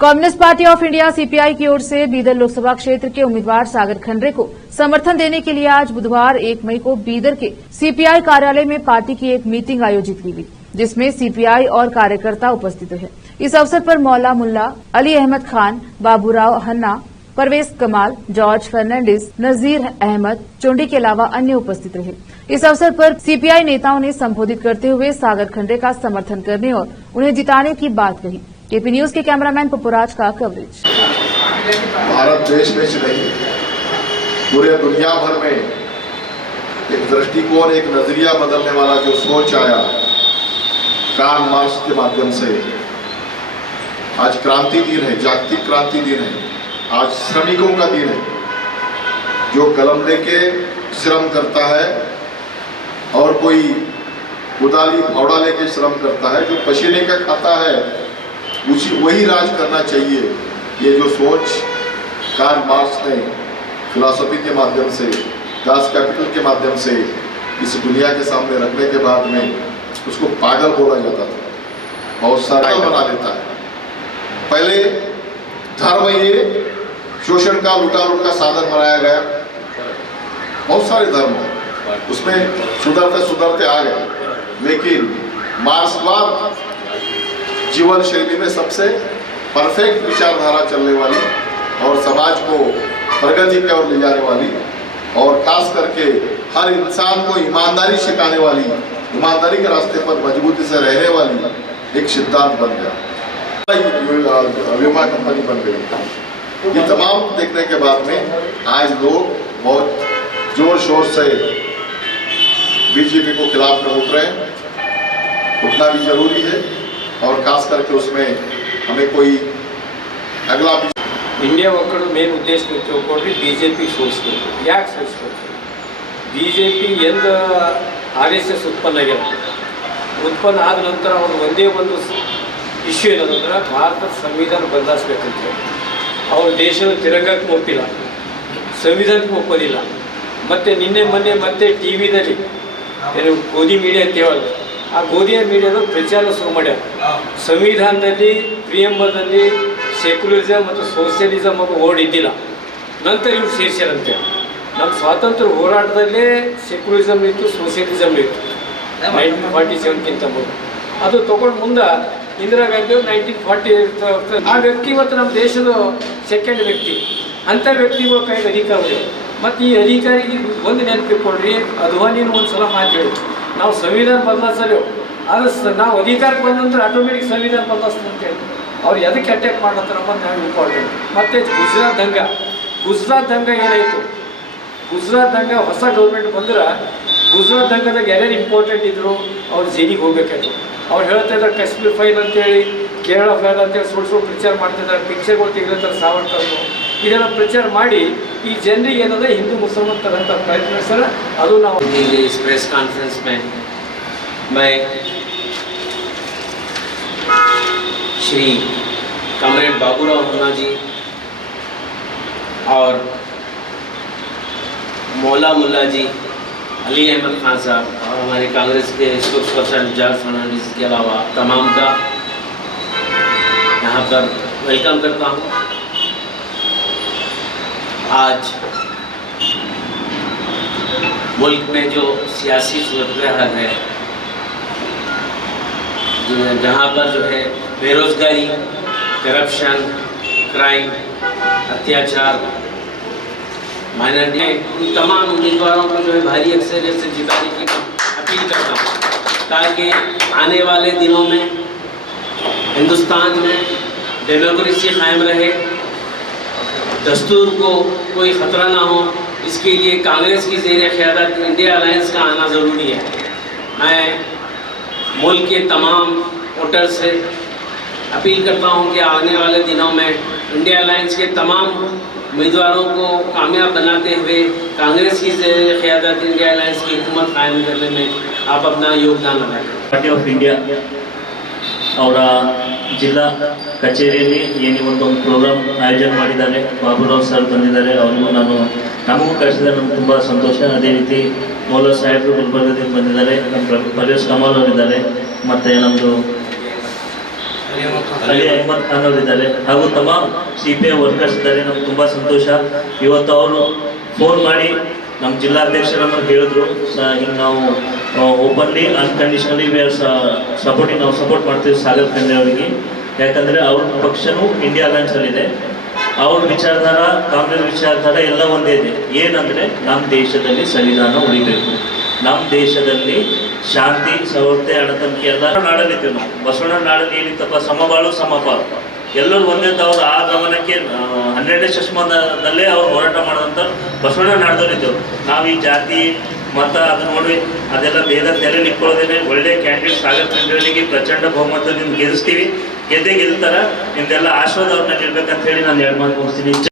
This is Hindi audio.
Communist party of India CPI की ओर से बीदर लोकसभा क्षेत्र के उम्मीदवार सागर खंडरे को समर्थन देने के लिए आज बुधवार 1 मई को बीदर के सीपीआई कार्यालय में पार्टी की एक मीटिंग आयोजित की गई, जिसमें सीपीआई और कार्यकर्ता उपस्थित हैं। इस अवसर पर मौला मुल्ला, अली अहमद खान, बाबूराव हन्ना, परवेज कमाल, जॉर्ज फर्नांडिस, नजीर अहमद चोंडी के अलावा अन्य उपस्थित रहे। इस अवसर पर सीपीआई नेताओं ने संबोधित करते हुए सागर खंडरे का समर्थन करने और उन्हें जिताने की बात कही। केपी न्यूज के कैमरामैन पपुराज का कवरेज। भारत देश में नहीं, पूरे दुनिया भर में एक दृष्टिकोण, एक नजरिया बदलने वाला जो सोच आया कार्ल मार्क्स के माध्यम से। आज क्रांति दिन है, जागतिक क्रांति दिन है, आज श्रमिकों का दिन है, जो कलम लेके श्रम करता है और कोई कुदाली फावड़ा लेके श्रम करता है, जो पसीने का खाता है वही राज करना चाहिए। ये जो सोच कार्ल मार्क्स ने फिलॉसफी के माध्यम से, दास कैपिटल के माध्यम से इस दुनिया के सामने रखने के बाद में उसको पागल बोला जाता था और सरल बना देता है। पहले धर्म ये शोषण का, लुटालुट का साधन बनाया गया। बहुत सारे धर्म उसमें सुधरते सुधरते आ गए, लेकिन मार्क्सवाद जीवन शैली में सबसे परफेक्ट विचारधारा चलने वाली और समाज को प्रगति की ओर ले जाने वाली और खास करके हर इंसान को ईमानदारी सिखाने वाली, ईमानदारी के रास्ते पर मजबूती से रहने वाली एक सिद्धांत बन गया, व्योमा कंपनी बन गई। ये तमाम देखने के बाद में आज लोग बहुत जोर शोर से बीजेपी को खिलाफ में उठ रहे हैं। उठना भी जरूरी है और खास करके उसमें हमें कोई अगला इंडिया ಒಕ್ಕೂಟದ ಮೇನ್ ಉದ್ದೇಶ ತಿಳ್ಕೊಂಡ್ರೆ ಬಿಜೆಪಿ ಸೋಲಿಸಬೇಕು. ಯಾಕೆ ಸೋಲಿಸಬೇಕು? ಬಿಜೆಪಿ ಎಂದು RSS ಉತ್ಪನ್ನ ಆದ ನಂತರ ಅವರು ಒಂದೇ ಒಂದು ಇಶ್ಯೂ ಏನಂದ್ರೆ ಭಾರತದ ಸಂವಿಧಾನ ಬದಲಾಯಿಸಬೇಕಂತ ಅವರು ದೇಶದ ತಿರಂಗಕ್ಕೆ ಒಪ್ಪಿಲ್ಲ, ಸಂವಿಧಾನಕ್ಕೆ ಒಪ್ಪಲಿಲ್ಲ. ಮತ್ತು ನಿನ್ನೆ ಮೊನ್ನೆ ಮತ್ತೆ ಟಿ ವಿದಲ್ಲಿ ಏನು ಗೋಧಿ ಮೀಡಿಯಾ ಅಂತ ಹೇಳೋದು, ಆ ಗೋಧಿಯ ಮೀಡಿಯಾದ ಪ್ರಚಾರ ಶುರು ಮಾಡ್ಯಾರ. ಸಂವಿಧಾನದಲ್ಲಿ ಪ್ರಿಯಂಬದಲ್ಲಿ ಸೆಕ್ಯುಲರಿಸಮ್ ಮತ್ತು ಸೋಷಿಯಲಿಸಮ್ ಅನ್ನೋ ವರ್ಡ್ ಇದ್ದಿಲ್ಲ, ನಂತರ ಇವ್ರು ಸೇರಿಸ್ಯಾರಂತೆ. ನಮ್ಮ ಸ್ವಾತಂತ್ರ್ಯ ಹೋರಾಟದಲ್ಲೇ ಸೆಕ್ಯುಲರಿಸಮ್ ಇತ್ತು, ಸೋಷಿಯಲಿಸಮ್ ಇತ್ತು 1947ಕ್ಕಿಂತ ಮೊದಲು. ಅದು ತೊಗೊಂಡು ಮುಂದೆ ಇಂದಿರಾ ಗಾಂಧಿ 1940 ಆ ವ್ಯಕ್ತಿ ಇವತ್ತು ನಮ್ಮ ದೇಶದ ಸೆಕೆಂಡ್ ವ್ಯಕ್ತಿ. ಅಂಥ ವ್ಯಕ್ತಿಗಳ ಕೈಗೆ ಅಧಿಕಾರ ಇದೆ. ಮತ್ತು ಈ ಅಧಿಕಾರಿಗೆ ಒಂದು ನೆನಪಿಟ್ಕೊಳ್ರಿ, ಅದ್ವಾನಿನ ಒಂದು ಸಲ ಮಾತು ಹೇಳಿ, ನಾವು ಸಂವಿಧಾನ ಬದಲಾಯಿಸಲೇವು, ಆದರೆ ನಾವು ಅಧಿಕಾರಕ್ಕೆ ಬಂದಂದ್ರೆ ಆಟೋಮೆಟಿಕ್ ಸಂವಿಧಾನ ಬದಲಾಯಿಸ್ತೀವಿ ಅಂತ ಹೇಳಿ ಅವ್ರು ಎದಕ್ಕೆ ಅಟ್ಯಾಕ್ ಮಾಡ್ಲತ್ತಾರಪ್ಪ ನಾವು ಇಂಪಾರ್ಟೆಂಟ್. ಮತ್ತು ಗುಜರಾತ್ ದಂಗ ಏನಾಯಿತು, ಗುಜರಾತ್ ದಂಗ ಹೊಸ ಗೌರ್ಮೆಂಟ್ ಬಂದ್ರೆ ಗುಜರಾತ್ ದಂಗದಾಗ ಯಾರ್ಯಾರು ಇಂಪಾರ್ಟೆಂಟ್ ಇದ್ದರು ಅವ್ರು ಜೈಲಿಗೆ ಹೋಗ್ಬೇಕಾಯ್ತು. ಅವ್ರು ಹೇಳ್ತಾ ಇದ್ದಾರೆ ಕಾಶ್ಮೀರ್ ಫೈಲ್ ಅಂತೇಳಿ, ಕೇರಳ ಫೈಲ್ ಅಂತೇಳಿ ಸುಳ್ಳು ಪ್ರಚಾರ ಮಾಡ್ತಿದ್ದಾರೆ. ಪಿಕ್ಚರ್ಗಳು ತೆಗೆದಿರ್ತಾರೆ ಸಾವರ್ಕರ್ನು, ಇದೆಲ್ಲ ಪ್ರಚಾರ ಮಾಡಿ ಈ ಜನರಿಗೆ ಏನಂದ್ರೆ ಹಿಂದೂ ಮುಸಲ್ಮಾನ್ ತರಂತ ಪ್ರಯತ್ನ ಸರ್. ಅದು ನಾವು इस प्रेस कॉन्फ्रेंस में मैं श्री कॉमरेड बाबूराव हन्ना जी और मौला मुल्ला जी, अली अहमद खान साहब और हमारे कांग्रेस के स्पोक्स पर्सन जॉर्ज फर्नांडिस के अलावा तमाम का यहाँ पर वेलकम करता हूँ। आज मुल्क में जो सियासी सूरत हाल है, जहाँ पर जो है बेरोज़गारी, करप्शन, क्राइम, अत्याचार, माइनॉरिटी, उन तमाम उम्मीदवारों को जो है भारी अक्सरियत से जिताने की अपील करता हूँ, ताकि आने वाले दिनों में हिंदुस्तान में डेमोक्रेसी कायम रहे, दस्तूर को कोई ख़तरा ना हो। इसके लिए कांग्रेस की ज़ेर क़यादत इंडिया अलायंस का आना ज़रूरी है। मैं मुल्क के तमाम वोटर्स से अपील करता हूं कि आने वाले दिनों में इंडिया अलायंस के तमाम उम्मीदवारों को कामयाब बनाते हुए कांग्रेस की ज़ेर क़यादत इंडिया अलायंस की हुकूमत कायम करने में आप अपना योगदान लगाएं। पार्टी ऑफ इंडिया ಅವರ ಜಿಲ್ಲಾ ಕಚೇರಿಯಲ್ಲಿ ಏನಿವತ್ತು ಒಂದು ಪ್ರೋಗ್ರಾಮ್ ಆಯೋಜನೆ ಮಾಡಿದ್ದಾರೆ. ಬಾಬುರಾವ್ ಸರ್ ಬಂದಿದ್ದಾರೆ, ಅವರಿಗೂ ನಮಗೂ ಕಳಿಸಿದರೆ ನಮ್ಗೆ ತುಂಬ ಸಂತೋಷ. ಅದೇ ರೀತಿ ಮೌಲಾ ಸಾಹೇಬರು ಗುಲ್ಬರ್ಗದಿಂದ ಬಂದಿದ್ದಾರೆ, ನಮ್ಮ ಪರ್ವೇಸ್ ಕಮಾಲ್ ಅವರಿದ್ದಾರೆ, ಮತ್ತು ನಮ್ಮದು ಅಲಿ ಅಹಮದ್ ಖಾನ್ ಅವರು ಇದ್ದಾರೆ, ಹಾಗೂ ತಮಾಮ್ CPI ವರ್ಕರ್ಸ್ ಇದ್ದಾರೆ. ನಮ್ಗೆ ತುಂಬ ಸಂತೋಷ. ಇವತ್ತು ಅವರು ಫೋನ್ ಮಾಡಿ ನಮ್ಮ ಜಿಲ್ಲಾಧ್ಯಕ್ಷರನ್ನು ಹೇಳಿದ್ರು, ಹಿಂಗೆ ನಾವು ಓಪನ್ಲಿ ಅನ್ಕಂಡೀಷನಲಿ ನಾವು ಸಪೋರ್ಟ್ ಮಾಡ್ತೀವಿ ಸಾಗರ್ ಖಂಡ್ರೆ ಅವರಿಗೆ. ಯಾಕಂದರೆ ಅವ್ರ ಪಕ್ಷನೂ ಇಂಡಿಯಾ ಅಲಯನ್ಸಲ್ಲಿದೆ. ಅವ್ರ ವಿಚಾರಧಾರ, ಕಾಂಗ್ರೆಸ್ ವಿಚಾರಧಾರ ಎಲ್ಲ ಒಂದೇ ಇದೆ. ಏನಂದರೆ ನಮ್ಮ ದೇಶದಲ್ಲಿ ಸಂವಿಧಾನ ಉಳಿಬೇಕು, ನಮ್ಮ ದೇಶದಲ್ಲಿ ಶಾಂತಿ, ಸೌಹಾರ್ದತೆ, ಅಣತಂಬಿ ಎಲ್ಲರೂ ನಾಡಲ್ಲಿದ್ದೇವೆ. ನಾವು ಬಸವಣ್ಣ ನಾಡಲ್ಲಿ ಏನಿತ್ತಪ್ಪ, ಸಮಬಾಳು ಸಮಪಾಲು, ಎಲ್ಲರೂ ಒಂದೇ. ಅವ್ರು ಆ ಗಮನಕ್ಕೆ 12ನೇ ಶತಮಾನದಲ್ಲೇ ಅವ್ರು ಹೋರಾಟ ಮಾಡೋದಂತ ಬಸವಣ್ಣ ನಾಡದಲ್ಲಿದ್ದೆವು. ನಾವು ಈ ಜಾತಿ ಮತ ಅದನ್ನ ನೋಡಿ ಅದೆಲ್ಲ ಭೇದ ತೆರೆಯಲ್ಲಿ ಇಟ್ಕೊಳ್ಳೋದೇನೆ. ಒಳ್ಳೆ ಕ್ಯಾಂಡಿಡೇಟ್ ಸಾಗರ್ ಖಂಡ್ರೆಯವರಿಗೆ ಪ್ರಚಂಡ ಬಹುಮತದಿಂದ ಗೆಲ್ಲಿಸ್ತೀವಿ, ಗೆದ್ದೇ ಗೆಲ್ತಾರ. ನಿಮ್ದೆಲ್ಲ ಆಶೀರ್ವಾದ ಅವ್ರನ್ನ ಗೆಲ್ಬೇಕಂತ ಹೇಳಿ ನಾನು 2 ಮಾತು ಮುಗಿಸ್ತೀನಿ.